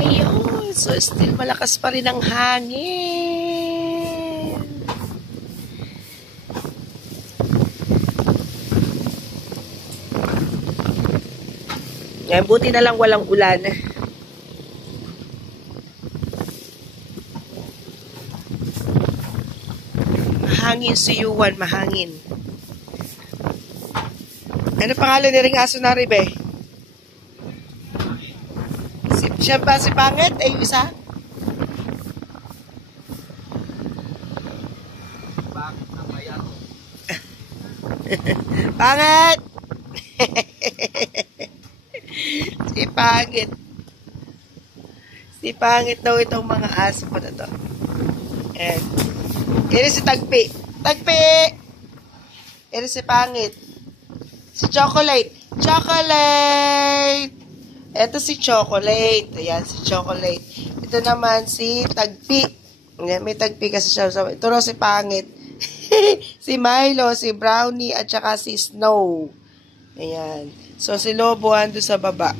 Ayun. So, still malakas pa rin ang hangin. Yan, buti na lang walang ulan. Mahangin si Yuan, mahangin. Ano pangalan ni ring aso na Ribe? Siya ba si Pangit? Ay, yung isa? Pangit! Si Pangit. Si Pangit daw itong mga aso po na to. Ayan. Yan si Tagpi. Tagpi! Yan si Pangit. Si Chocolate. Chocolate! Ito si Chocolate. Ayan, si Chocolate. Ito naman si Tagpi. Ayan, may Tagpi kasi siya. Ito rin si Pangit. Si Milo, si Brownie, at saka si Snow. Ayan. So, si Lobo ando sa baba.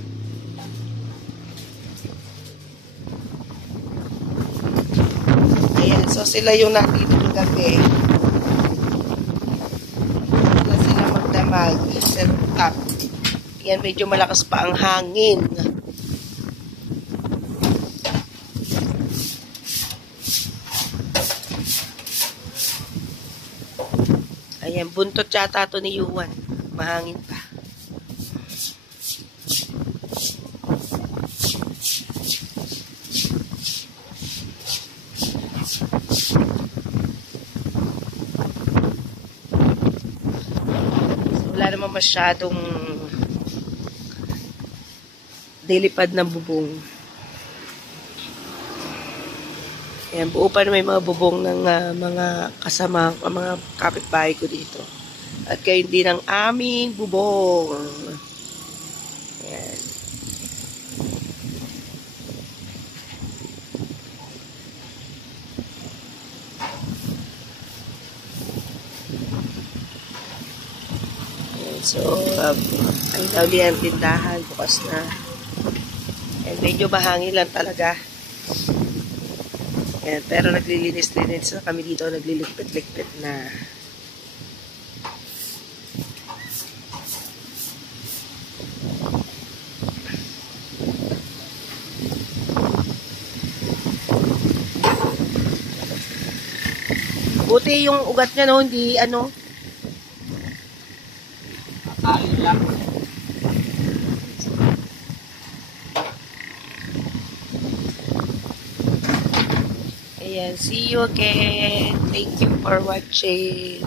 Ayan. So, sila yung nandito ng gabi. Sila magdamag sa rooftop. Yan, medyo malakas pa ang hangin. Ayan, buntot yata ito ni Yuan. Mahangin pa. Wala naman masyadong dilipad ng bubong. Ayan, buo pa na may mga bubong ng mga kasama, mga kapitbahay ko dito. At kayo din ang aming bubong. Ayan. Ayan, so, ang dali ang tindahan, bukas na. And medyo mahangin lang talaga. Ayan, pero naglilinis-linis na kami dito, nagliligpit-ligpit na. Buti yung ugat niya, no, hindi ano. Alin lang. Ayan, see you again. Thank you for watching.